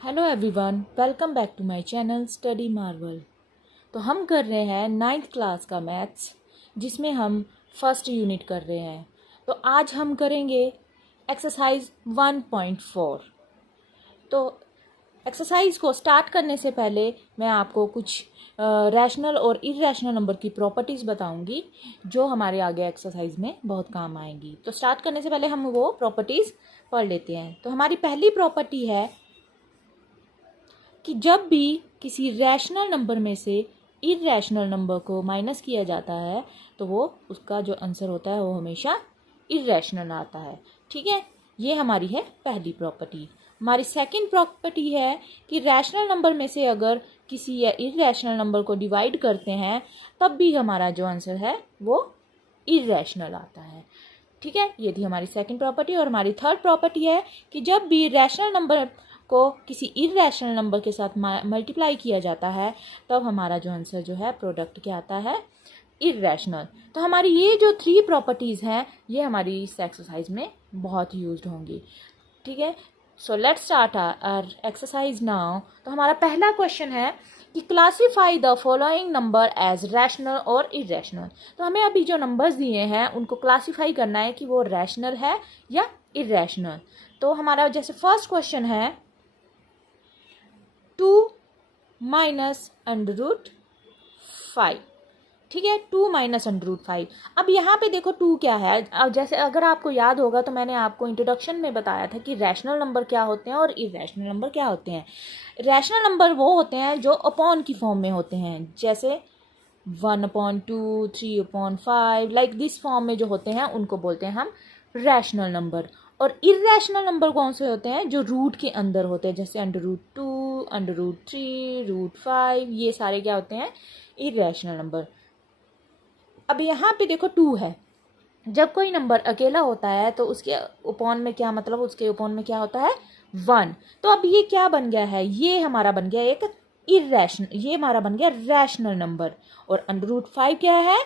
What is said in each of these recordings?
Hello everyone, welcome back to my channel Study Marvel. तो हम कर रहे हैं 9th क्लास का मैथ्स, जिसमें हम फर्स्ट यूनिट कर रहे हैं। तो आज हम करेंगे एक्सरसाइज 1.4। तो एक्सरसाइज को स्टार्ट करने से पहले मैं आपको कुछ रैशनल और इरेशनल नंबर की प्रॉपर्टीज़ बताऊंगी, जो हमारे आगे एक्सरसाइज में बहुत काम आएंगी। तो स्टार्ट करने से पहले हम वो प्रॉपर्टीज़ पढ़ लेते हैं। तो हमारी पहली प्रॉपर्टी है कि जब भी किसी रैशनल नंबर में से इरेशनल नंबर को माइनस किया जाता है तो वो उसका जो आंसर होता है वो हमेशा इरेशनल आता है। ठीक है, ये हमारी है पहली प्रॉपर्टी। हमारी सेकंड प्रॉपर्टी है कि रैशनल नंबर में से अगर किसी या इरेशनल नंबर को डिवाइड करते हैं तब भी हमारा जो आंसर है वो इरेशनल आता है। ठीक है, ये थी हमारी सेकंड प्रॉपर्टी। और हमारी थर्ड प्रॉपर्टी है कि जब भी रैशनल नंबर को किसी इरेशनल नंबर के साथ मल्टीप्लाई किया जाता है तब हमारा जो आंसर जो है प्रोडक्ट क्या आता है, इरेशनल। तो हमारी ये जो 3 प्रॉपर्टीज़ हैं ये हमारी इस एक्सरसाइज में बहुत यूज्ड होंगी। ठीक है, so let's start our exercise now. तो हमारा पहला क्वेश्चन है कि classify the following number as rational और इरेशनल। तो हमें अभी जो नंबर्स दिए हैं उनको क्लासीफाई करना है कि वो रैशनल है या इरेशनल। तो हमारा जैसे फर्स्ट क्वेश्चन है 2 माइनस अंडर रूट 5। ठीक है, 2 माइनस अंडर रूट 5। अब यहाँ पे देखो 2 क्या है। अब जैसे अगर आपको याद होगा तो मैंने आपको इंट्रोडक्शन में बताया था कि रैशनल नंबर क्या होते हैं और इरेशनल नंबर क्या होते हैं। रैशनल नंबर वो होते हैं जो अपॉन की फॉर्म में होते हैं, जैसे 1/2, 3/5, लाइक दिस फॉर्म में जो होते हैं उनको बोलते हैं हम रैशनल नंबर। और इरेशनल नंबर कौन से होते हैं, जो रूट के अंदर होते हैं, जैसे √2, √3, √5, ये सारे क्या होते हैं, इरेशनल नंबर। अब यहाँ पे देखो 2 है। जब कोई नंबर अकेला होता है तो उसके अपॉन में क्या, मतलब उसके अपॉन में क्या होता है, 1। तो अब ये क्या बन गया है, ये हमारा बन गया एक इरेशनल, ये हमारा बन गया रैशनल नंबर। और √5 क्या है,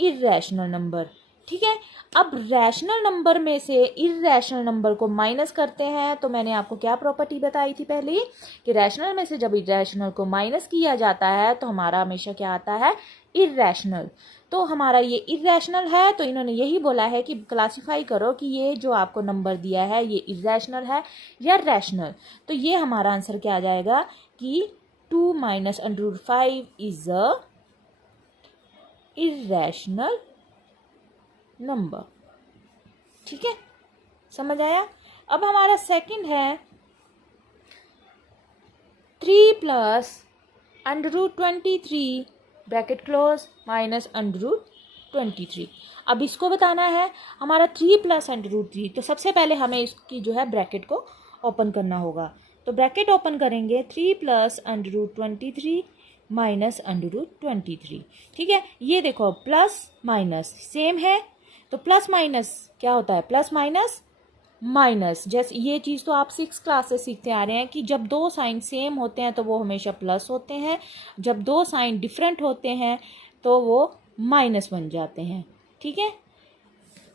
इरेशनल नंबर। ठीक है, अब रैशनल नंबर में से इरेशनल नंबर को माइनस करते हैं तो मैंने आपको क्या प्रॉपर्टी बताई थी पहले, कि रैशनल में से जब इरेशनल को माइनस किया जाता है तो हमारा हमेशा क्या आता है, इरेशनल। तो हमारा ये इरेशनल है, तो इन्होंने यही बोला है कि क्लासिफाई करो कि ये जो आपको नंबर दिया है ये इरेशनल है या रैशनल। तो ये हमारा आंसर क्या आ जाएगा कि 2 minus under root 5 is a irrational number. ठीक है, समझ आया। अब हमारा सेकंड है 3 plus under root 23 bracket close minus under root 23। अब इसको बताना है हमारा 3 प्लस अंडर रूट 3। तो सबसे पहले हमें इसकी जो है ब्रैकेट को ओपन करना होगा। तो ब्रैकेट ओपन करेंगे 3 plus under root 23 minus under root 23। ठीक है, ये देखो प्लस माइनस सेम है, तो प्लस माइनस क्या होता है, प्लस माइनस माइनस। जैसे ये चीज़ तो आप 6 क्लास से सीखते आ रहे हैं कि जब 2 साइन सेम होते हैं तो वो हमेशा प्लस होते हैं, जब 2 साइन डिफरेंट होते हैं तो वो माइनस बन जाते हैं। ठीक है,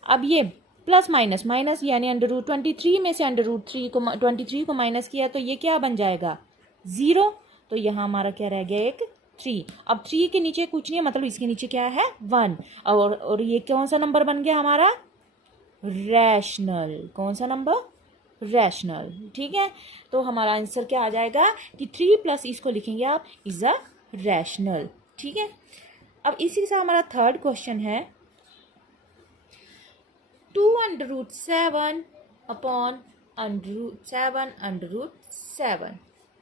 अब ये प्लस माइनस माइनस यानी अंडर रूट 23 में से अंडर रूट 23 को माइनस किया तो ये क्या बन जाएगा, 0। तो यहाँ हमारा क्या रह गया, एक 3। अब 3 के नीचे कुछ नहीं है, मतलब इसके नीचे क्या है, 1। और ये कौन सा नंबर बन गया हमारा, रैशनल। कौन सा नंबर, रैशनल। ठीक है, तो हमारा आंसर क्या आ जाएगा कि 3 प्लस इसको लिखेंगे आप इज अ रैशनल। ठीक है, अब इसी के साथ हमारा थर्ड क्वेश्चन है 2 under root 7 upon under root 7 under root 7।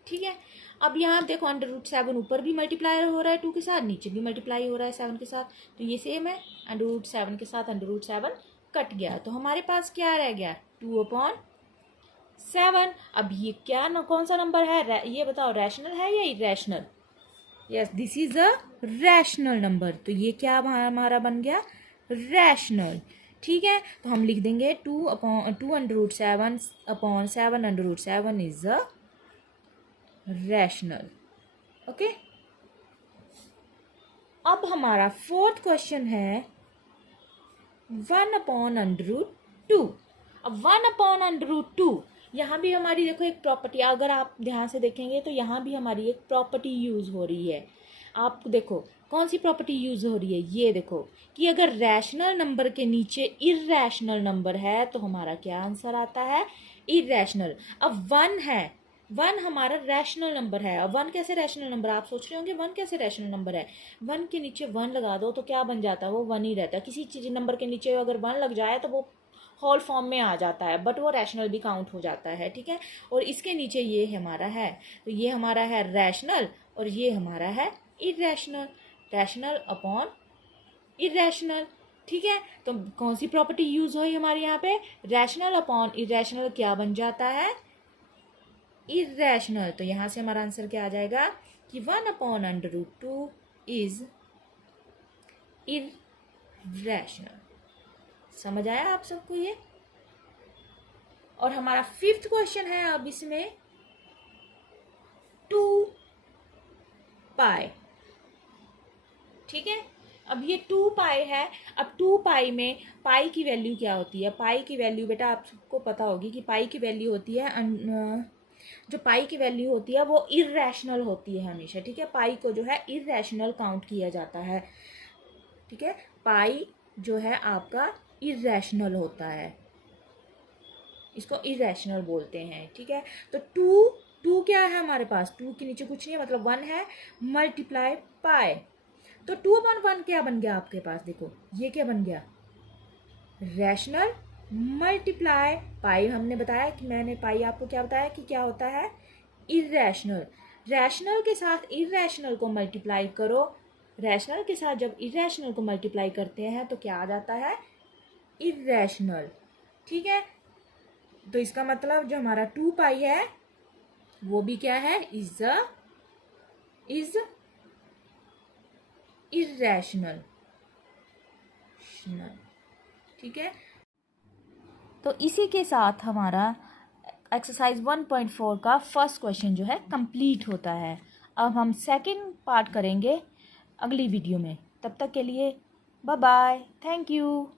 ठीक है, अब यहाँ देखो अंडर रूट 7 ऊपर भी मल्टीप्लाई हो रहा है 2 के साथ, नीचे भी मल्टीप्लाई हो रहा है 7 के साथ, तो ये सेम है। अंडर रूट 7 के साथ अंडर रूट 7 कट गया, तो हमारे पास क्या रह गया, 2/7। अब ये क्या कौन सा नंबर है, ये बताओ, रैशनल है या irrational. Yes, this is a rational number, तो ये क्या हमारा बन गया, रैशनल। ठीक है, तो हम लिख देंगे 2 under root 7 upon 7 under root 7 is a rational. Okay, अब हमारा फोर्थ क्वेश्चन है 1 अपॉन अंडर रूट 2। अब 1 अपॉन अंडर रूट 2 यहाँ भी हमारी देखो एक प्रॉपर्टी, अगर आप ध्यान से देखेंगे तो यहाँ भी हमारी एक प्रॉपर्टी यूज़ हो रही है। आप देखो कौन सी प्रॉपर्टी यूज़ हो रही है, ये देखो कि अगर रैशनल नंबर के नीचे इर्रैशनल नंबर है तो हमारा क्या आंसर आता है, इर्रैशनल। अब 1 है, 1 हमारा रैशनल नंबर है। अब 1 कैसे रैशनल नंबर, आप सोच रहे होंगे 1 कैसे रैशनल नंबर है। 1 के नीचे 1 लगा दो तो क्या बन जाता है, वो 1 ही रहता है। किसी चीज़ नंबर के नीचे अगर 1 लग जाए तो वो होल फॉर्म में आ जाता है, बट वो रैशनल भी काउंट हो जाता है, ठीक है। और इसके नीचे ये हमारा है, तो ये हमारा है रैशनल और ये हमारा है इर्रैशनल, रैशनल अपॉन इर्रैशनल, ठीक है। तो कौन सी प्रॉपर्टी यूज हुई हमारे यहाँ पे, रैशनल अपॉन इर्रैशनल क्या बन जाता है, इर्रैशनल। तो यहाँ से हमारा आंसर क्या आ जाएगा कि 1/√2 इज इर्रैशनल। समझ आया आप सबको ये। और हमारा 5th क्वेश्चन है अब इसमें 2 पाई, ठीक है। अब ये 2 पाई है। अब 2 पाई में पाई की वैल्यू क्या होती है, पाई की वैल्यू बेटा आप सबको पता होगी कि पाई की वैल्यू होती है जो पाई की वैल्यू होती है वो इर्रैशनल होती है हमेशा, ठीक है। पाई को जो है इर्रैशनल काउंट किया जाता है, ठीक है। पाई जो है आपका इर्रैशनल होता है, इसको इर्रैशनल बोलते हैं, ठीक है। तो 2 क्या है हमारे पास, 2 के नीचे कुछ नहीं है, मतलब 1 है, मल्टीप्लाई पाई। तो 2/1 क्या बन गया आपके पास, देखो ये क्या बन गया, रैशनल मल्टीप्लाई पाई। हमने बताया कि मैंने पाई आपको क्या बताया कि क्या होता है, इर्रैशनल। रैशनल के साथ इर्रैशनल को मल्टीप्लाई करो, रैशनल के साथ जब इर्रैशनल को मल्टीप्लाई करते हैं तो क्या आ जाता है, इर्रैशनल, ठीक है। तो इसका मतलब जो हमारा 2 पाई है वो भी क्या है, इज इर्रैशनल, ठीक है। तो इसी के साथ हमारा एक्सरसाइज 1.4 का फर्स्ट क्वेश्चन जो है कंप्लीट होता है। अब हम सेकंड पार्ट करेंगे अगली वीडियो में। तब तक के लिए बाय बाय, थैंक यू।